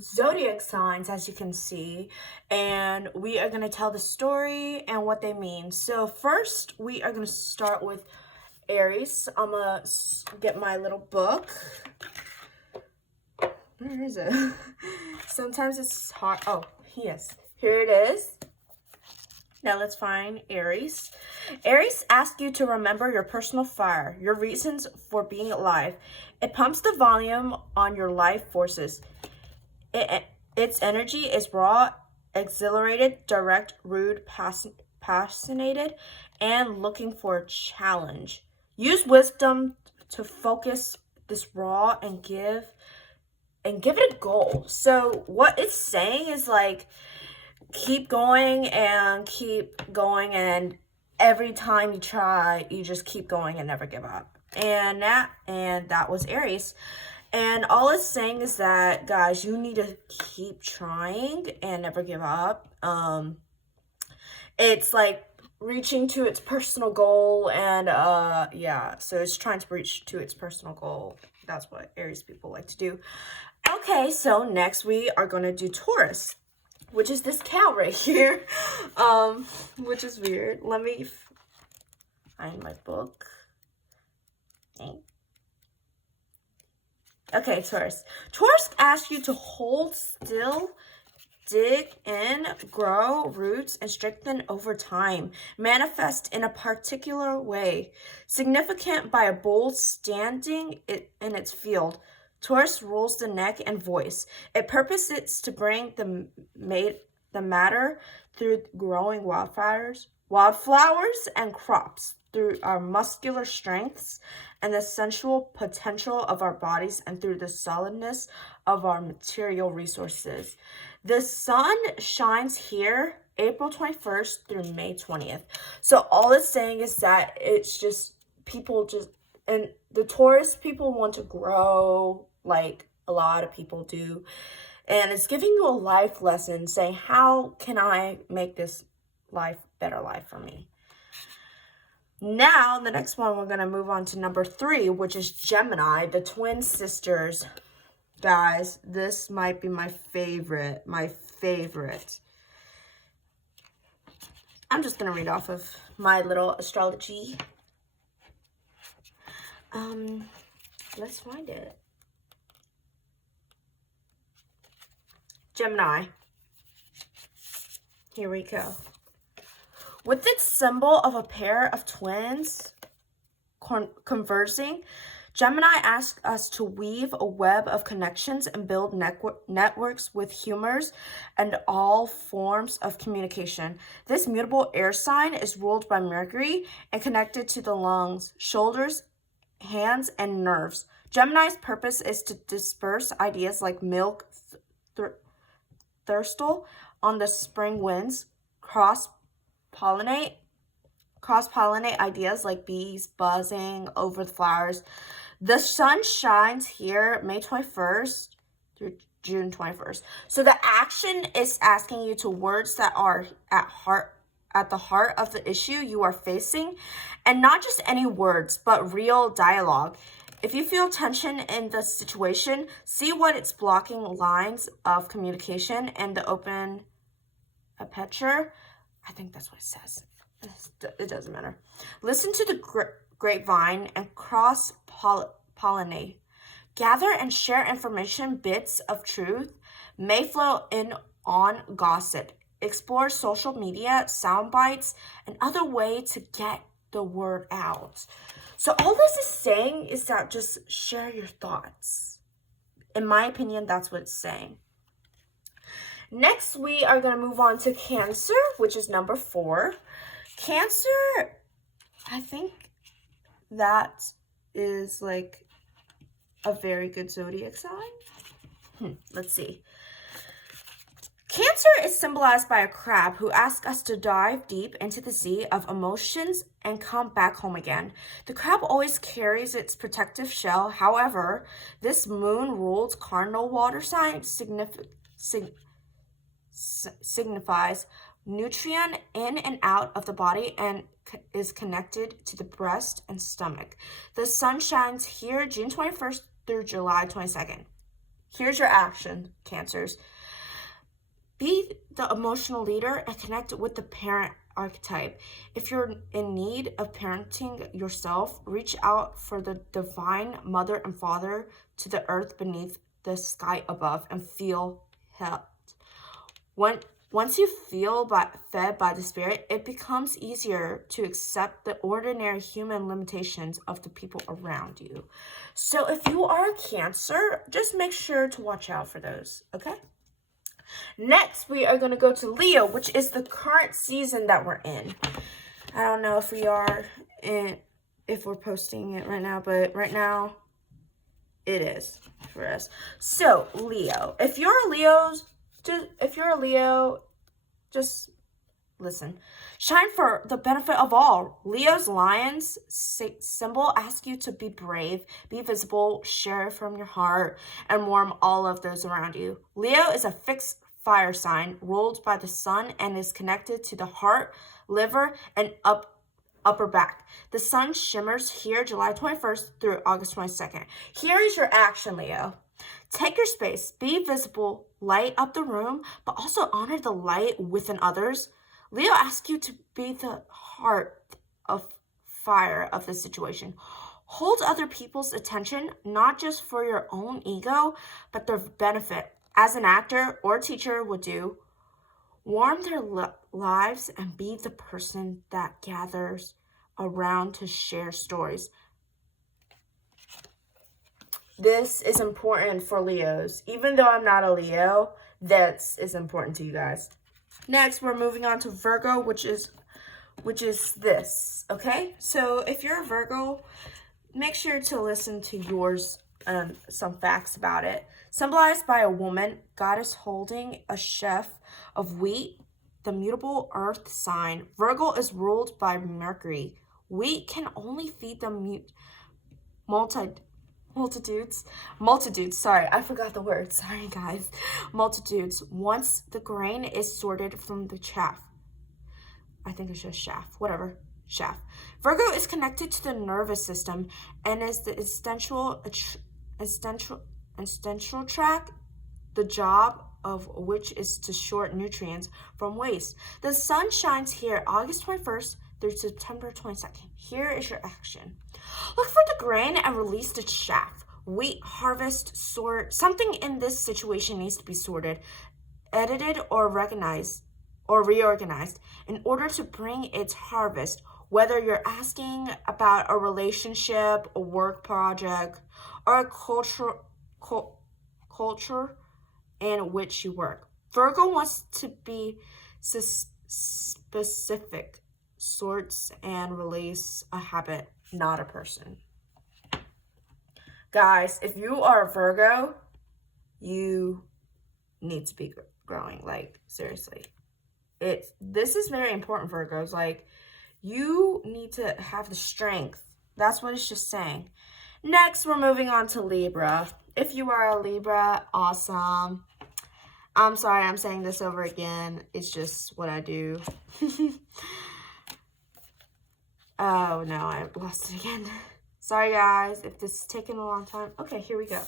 zodiac signs, as you can see, and we are going to tell the story and what they mean. So first, we are going to start with Aries. I'm going to get my little book. Where is it? Sometimes it's hard. Oh, yes. Here it is. Now let's find Aries. Aries asks you to remember your personal fire, your reasons for being alive. It pumps the volume on your life forces. Its energy is raw, exhilarated, direct, rude, passionate, and looking for a challenge. Use wisdom to focus this raw and give it a goal. So what it's saying is like, keep going, and every time you try, you just keep going and never give up. And that was Aries. And all it's saying is that, guys, you need to keep trying and never give up. It's like reaching to its personal goal, and yeah, so it's trying to reach to its personal goal. That's what Aries people like to do. Okay, so next we are going to do Taurus, which is this cow right here, which is weird. Let me find my book. Okay, Taurus. Taurus asks you to hold still, dig in, grow roots, and strengthen over time. Manifest in a particular way. Significant by a bold standing in its field. Taurus rules the neck and voice. It purposes to bring the matter through growing wildflowers and crops, through our muscular strengths and the sensual potential of our bodies, and through the solidness of our material resources. The sun shines here April 21st through May 20th. So all it's saying is that it's just and the Taurus people want to grow like a lot of people do. And it's giving you a life lesson, saying, how can I make this life better life for me? Now, the next one, we're going to move on to number 3, which is Gemini, the twin sisters. Guys, this might be my favorite. I'm just going to read off of my little astrology. Let's find it. Gemini. Here we go. With its symbol of a pair of twins conversing, Gemini asks us to weave a web of connections and build networks with humors and all forms of communication. This mutable air sign is ruled by Mercury and connected to the lungs, shoulders, hands, and nerves. Gemini's purpose is to disperse ideas like milk thirstle on the spring winds, cross-pollinate ideas like bees buzzing over the flowers. The sun shines here May 21st through June 21st. So the action is asking you to words that are at the heart of the issue you are facing, and not just any words, but real dialogue. If you feel tension in the situation, see what it's blocking lines of communication and the open aperture. I think that's what it says. It doesn't matter. Listen to the grapevine and cross-pollinate. Gather and share information, bits of truth may flow in on gossip. Explore social media, sound bites, and other way to get the word out. So all this is saying is that just share your thoughts. In my opinion, that's what it's saying. Next, we are going to move on to Cancer, which is number 4. Cancer, I think that is like a very good zodiac sign. Let's see. Cancer is symbolized by a crab who asks us to dive deep into the sea of emotions and come back home again. The crab always carries its protective shell. However, this moon-ruled cardinal water sign signifies nutrient in and out of the body and is connected to the breast and stomach. The sun shines here June 21st through July 22nd. Here's your action, Cancers. Be the emotional leader and connect with the parent archetype. If you're in need of parenting yourself, reach out for the divine mother and father to the earth beneath the sky above and feel helped. Once you feel fed by the spirit, it becomes easier to accept the ordinary human limitations of the people around you. So if you are a Cancer, just make sure to watch out for those, okay? Next, we are going to go to Leo, which is the current season that we're in. I don't know if we are if we're posting it right now, but right now it is for us. So, Leo, if you're a Leo, just listen. Shine for the benefit of all. Leo's lion's symbol asks you to be brave, be visible, share from your heart, and warm all of those around you. Leo is a fixed fire sign ruled by the sun and is connected to the heart, liver, and upper back. The sun shimmers here July 21st through August 22nd. Here is your action, Leo. Take your space, be visible, light up the room, but also honor the light within others. Leo asks you to be the heart of fire of the situation. Hold other people's attention, not just for your own ego, but their benefit, as an actor or teacher would do. Warm their lives and be the person that gathers around to share stories. This is important for Leos. Even though I'm not a Leo, this is important to you guys. Next, we're moving on to Virgo, which is this, okay? So if you're a Virgo, make sure to listen to yours, some facts about it. Symbolized by a woman, goddess holding a sheaf of wheat, the mutable earth sign. Virgo is ruled by Mercury. Wheat can only feed the multitudes, sorry, I forgot the word, sorry guys, multitudes, once the grain is sorted from the chaff. I think it's just chaff, whatever, chaff. Virgo is connected to the nervous system and is the essential tract, the job of which is to short nutrients from waste. The sun shines here August 21st through September 22nd. Here is your action. Look for the grain and release the chaff. Wheat, harvest, sort. Something in this situation needs to be sorted, edited, or reorganized in order to bring its harvest. Whether you're asking about a relationship, a work project, or a culture in which you work. Virgo wants to be specific, sorts and release a habit, not a person. Guys, if you are a Virgo, you need to be growing, like, seriously. This is very important, Virgos. Like, you need to have the strength. That's what it's just saying. Next, we're moving on to Libra. If you are a Libra, awesome. I'm sorry I'm saying this over again. It's just what I do. Oh, no, I lost it again. Sorry, guys, if this is taking a long time. Okay, here we go.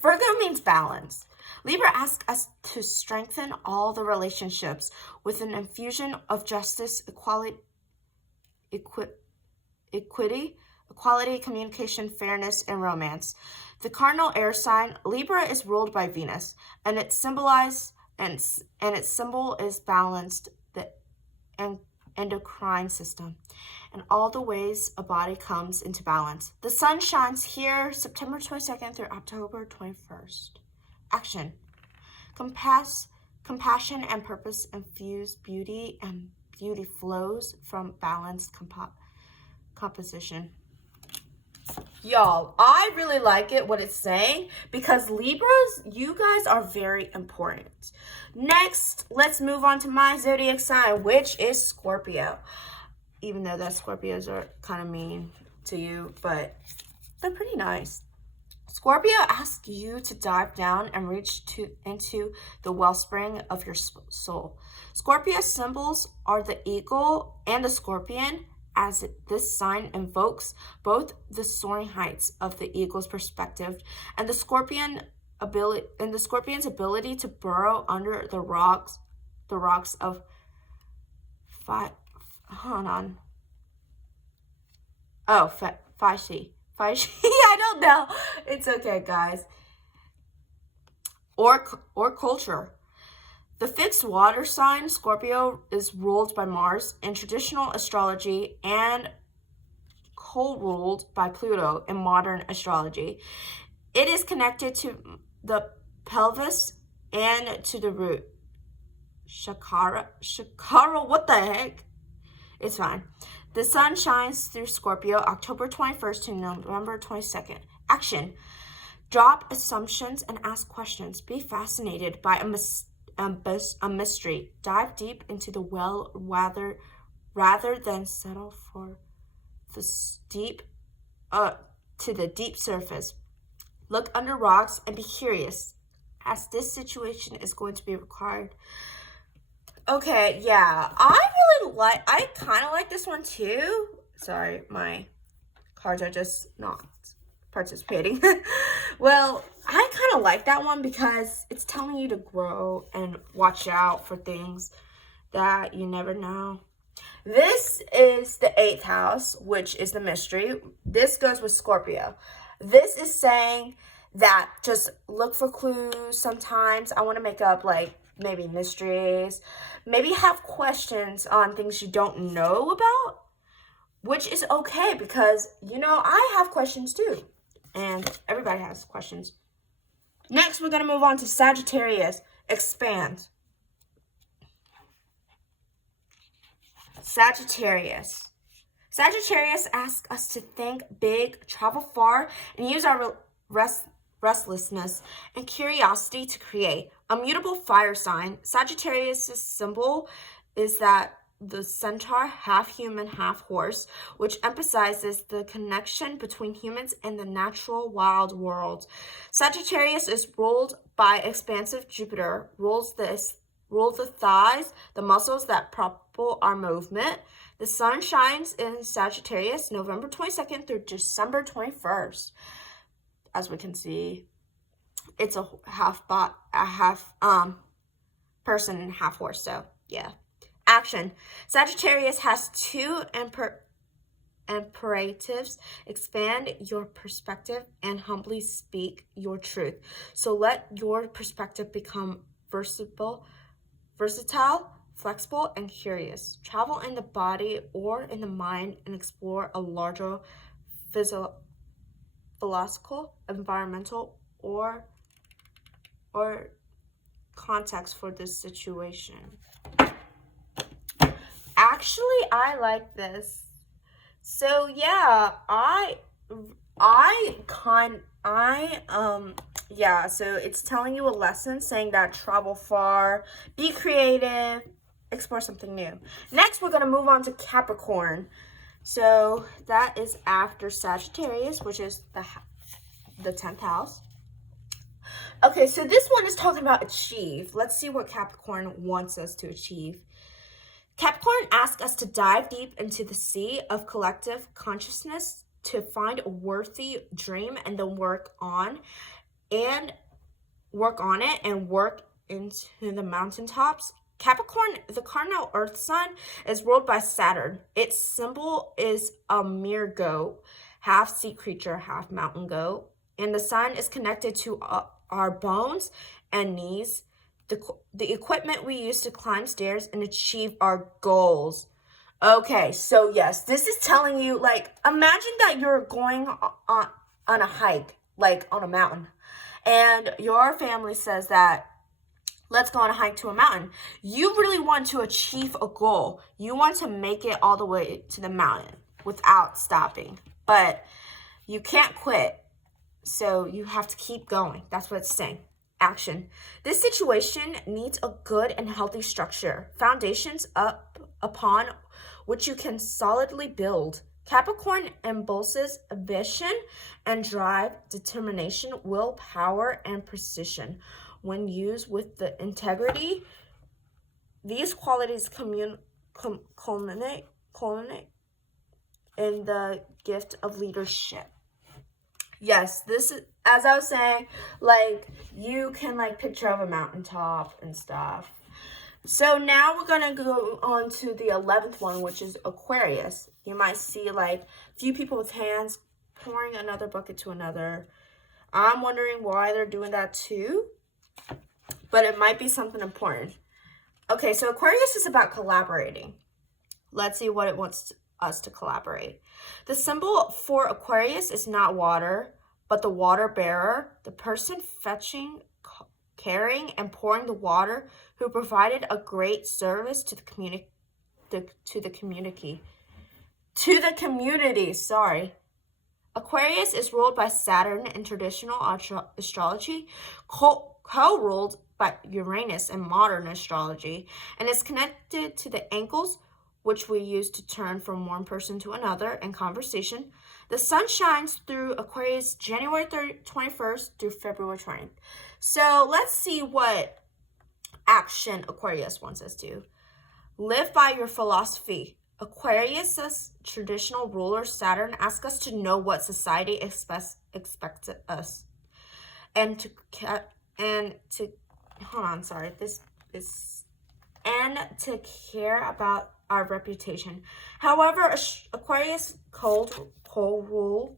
Virgo means balance. Libra asks us to strengthen all the relationships with an infusion of justice, equality, communication, fairness, and romance. The cardinal air sign, Libra, is ruled by Venus, and its symbol is balanced, the endocrine system, and all the ways a body comes into balance. The sun shines here September 22nd through October 21st. Action. Compassion and purpose infuse beauty, and beauty flows from balanced composition. Y'all, I really like it, what it's saying, because Libras, you guys are very important. Next, let's move on to my zodiac sign, which is Scorpio. Even though that Scorpios are kind of mean to you, but they're pretty nice. Scorpio asks you to dive down and reach into the wellspring of your soul. Scorpio symbols are the eagle and the scorpion, as this sign invokes both the soaring heights of the eagle's perspective and the scorpion Scorpion's ability to burrow under the rocks of hold on. Oh, Fashi. I don't know. It's okay, guys. Or culture. The fixed water sign, Scorpio, is ruled by Mars in traditional astrology and co-ruled by Pluto in modern astrology. It is connected to the pelvis and to the root. Shakara, what the heck? It's fine. The sun shines through Scorpio October 21st to November 22nd. Action. Drop assumptions and ask questions. Be fascinated by a mystery. Dive deep into the well rather than settle for the deep surface. Look under rocks and be curious, as this situation is going to be required. Okay, yeah, I kind of like this one too. Sorry, my cards are just not participating. Well, I kind of like that one because it's telling you to grow and watch out for things that you never know. This is the 8th house, which is the mystery. This goes with Scorpio. This is saying that just look for clues sometimes. I want to make up like maybe mysteries, maybe have questions on things you don't know about, which is okay because, I have questions too. And everybody has questions. Next, we're going to move on to Sagittarius. Expand. Sagittarius asks us to think big, travel far, and use our restlessness and curiosity to create. A mutable fire sign, Sagittarius' symbol is that the centaur, half human, half horse, which emphasizes the connection between humans and the natural wild world. Sagittarius is ruled by expansive Jupiter, rules the thighs, the muscles that propel our movement. The sun shines in Sagittarius November 22nd through December 21st. As we can see, it's a half person and half horse, so yeah. Action. Sagittarius has 2 imperatives. Expand your perspective and humbly speak your truth. So let your perspective become versatile, flexible, and curious. Travel in the body or in the mind and explore a larger philosophical, environmental, or context for this situation. Actually, I like this. So yeah, so it's telling you a lesson saying that travel far, be creative, explore something new. Next, we're going to move on to Capricorn. So that is after Sagittarius, which is the 10th house. Okay, so this one is talking about achieve. Let's see what Capricorn wants us to achieve. Capricorn asks us to dive deep into the sea of collective consciousness to find a worthy dream and then work on it and work into the mountaintops. Capricorn, the cardinal earth sign, is ruled by Saturn. Its symbol is a mere goat, half sea creature, half mountain goat. And the sign is connected to our bones and knees, the equipment we use to climb stairs and achieve our goals. Okay, so yes, this is telling you, like, imagine that you're going on a hike, like on a mountain, and your family says that, let's go on a hike to a mountain. You really want to achieve a goal. You want to make it all the way to the mountain without stopping, but you can't quit. So you have to keep going. That's what it's saying. Action. This situation needs a good and healthy structure, foundations upon which you can solidly build. Capricorn embodies ambition and drive, determination, willpower, and precision. When used with the integrity, these qualities culminate in the gift of leadership. Yes, this as I was saying, like, you can, like, picture of a mountaintop and stuff. So now we're going to go on to the 11th one, which is Aquarius. You might see, like, a few people with hands pouring another bucket to another. I'm wondering why they're doing that too, but it might be something important. Okay, so Aquarius is about collaborating. Let's see what it wants us to collaborate. The symbol for Aquarius is not water, but the water bearer, the person fetching, carrying, and pouring the water, who provided a great service to the community. Sorry. Aquarius is ruled by Saturn in traditional astrology, co-ruled by Uranus in modern astrology, and is connected to the ankles, which we use to turn from one person to another in conversation. The sun shines through Aquarius January 21st through February 20th. So let's see what action Aquarius wants us to. Live by your philosophy. Aquarius' traditional ruler, Saturn, asks us to know what society expects of us. And to care about our reputation. However, Aquarius co-ruler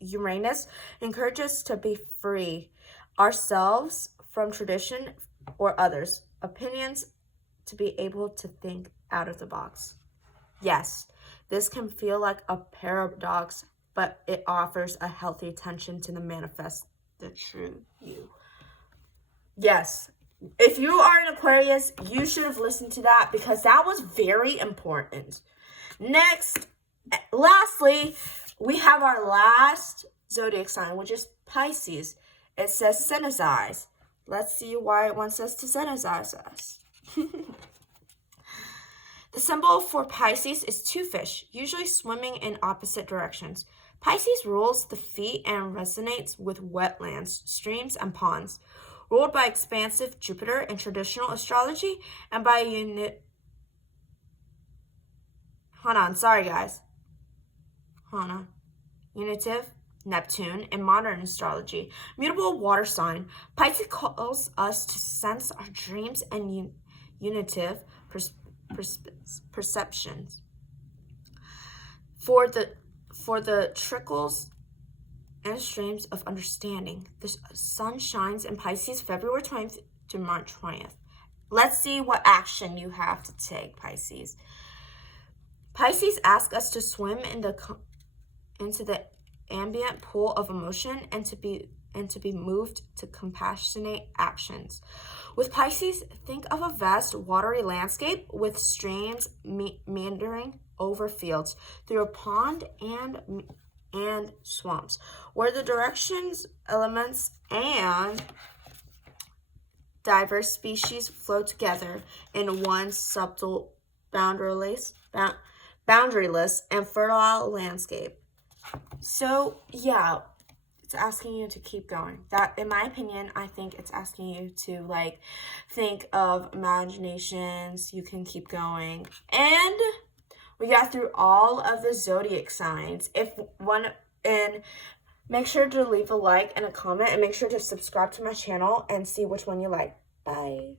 Uranus encourages us to be free ourselves from tradition or others' opinions, to be able to think out of the box. Yes, this can feel like a paradox, but it offers a healthy attention to the manifest the true you. Yes, if you are an Aquarius, you should have listened to that because that was very important. Lastly, we have our last zodiac sign, which is Pisces. It says synthesize. Let's see why it wants us to synthesize us. The symbol for Pisces is two fish, usually swimming in opposite directions. Pisces rules the feet and resonates with wetlands, streams, and ponds. Ruled by expansive Jupiter in traditional astrology and by unitive Neptune in modern astrology. Mutable water sign. Pisces calls us to sense our dreams and unitive perceptions. For the trickles and streams of understanding. The sun shines in Pisces February 20th to March 20th. Let's see what action you have to take, Pisces. Pisces asks us to swim into the ambient pool of emotion and to be moved to compassionate actions. With Pisces, think of a vast watery landscape with streams meandering over fields through a pond and swamps, where the directions, elements, and diverse species flow together in one subtle, boundaryless and fertile landscape. So, yeah, it's asking you to keep going. That, in my opinion, I think it's asking you to, like, think of imaginations. You can keep going. And we got through all of the zodiac signs. Make sure to leave a like and a comment, and make sure to subscribe to my channel and see which one you like. Bye.